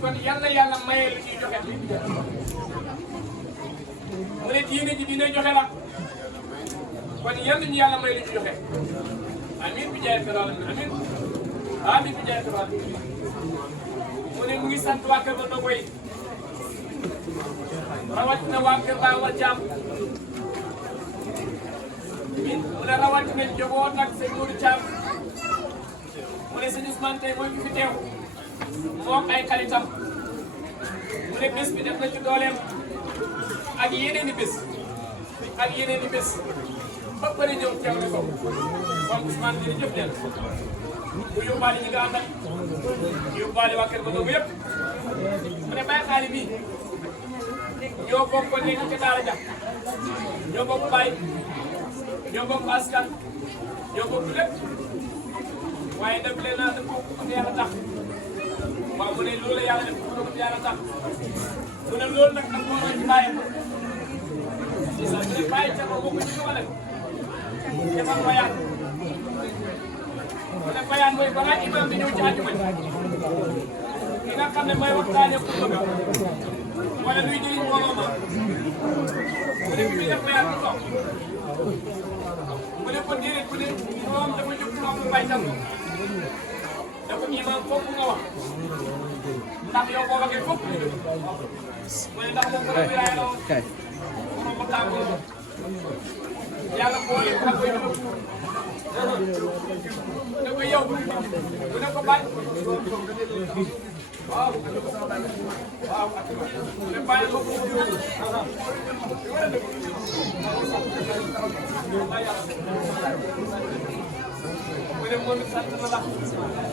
kon yàlla yàlla maye lu ñuy joxe mu ne diine ji dina joxe la kon yàlla ñu yàlla may lu ñuy joxe amiin bi jaay salaam amiin amiin bi jaay salaam mu ne mu ngi sant waa kër ba Ndogo yi rawatina waa kër Baba Thiam mu ne rawatina njaboot ak sëñ Modou Thiam mu ne sëñ Ousmane tey mooy fi teew moom ay xaritam mu ne bés bi def na ci dooleem ak yeneen i bés ba pare ñëw teew ne ko moom Ousmane jërëjëf leen bu yóbbaale ñi nga àndal yóbbaale waa kër ba Ndogo yëpp mu ne bàyyi xaali bii ñoo bokk nekk ca daara ja ñoo bokk baay ñoo bokk askan ñoo bokk lépp waaye def leen naa def ko yàlla tax waaw mu ne loolu la yàlla def ko yàlla tax mu ne loolu nag ak moo doon ci bàyyi ko ci sax mu ne bàyyi ca ko bokk ci dugal defal bayaan mu ne bayaan mooy balaa imam bi ñëw ci àjjuma ki nga xam ne mooy waxtaanee pour bëgg wala luy jëriñ mbooloo ma mu ne bi muy def bayaan bu toog mu ne ko déedéet ku ne moom dafa jóg moom lu bay tam dafa imam fokk nga wax ndax yow boo waxee fokk nga jóg mu ne ndax moom ko la yaay la woon moom mu tàggoo yàlla boole ko ak koy jóg ne ko yow mu ne ko bàyyi waaw waaw mu ne bàyyi ko mu ne moom it sant na la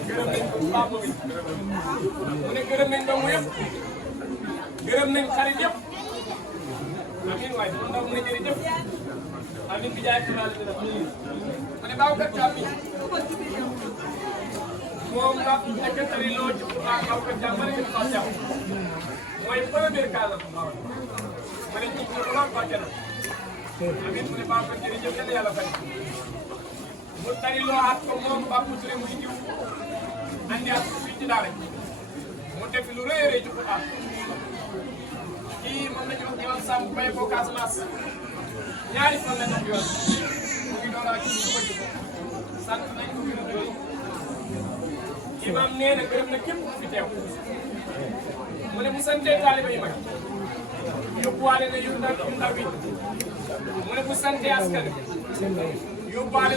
gërëm nañ ko baax moom it mu ne gërëm nañ doomu yëpp gërëm nañ xarit yëpp amiin waay mu ndaw mu ne jërëjëf amiin bi jaay xibaar bi mu ne baaw kat caam bi moom la secrétaire loo ci pour baaw kat caam ma ne ko caam mooy premier kaala ma ne ci ko lool bàcce na amiin mu ne baaw kat jërëjëf yàlla yàlla fay mu tari loo at ko moom Babou Touré muy jiw andi at fii ci daara mu def lu rëy a rëy ci Quran kii moom la ñu wax imam Samb bay ko Casamance ñaari fan la ñu yoon mu ngi doon ak ci ko sant nañ ko gërëm loolu imam nee na gërëm na képp ku fi teew mu ne mu santee taaliba yi mag yóbbuwaale na yu ndaw yi mu ne mu santee askan yóbbuwaale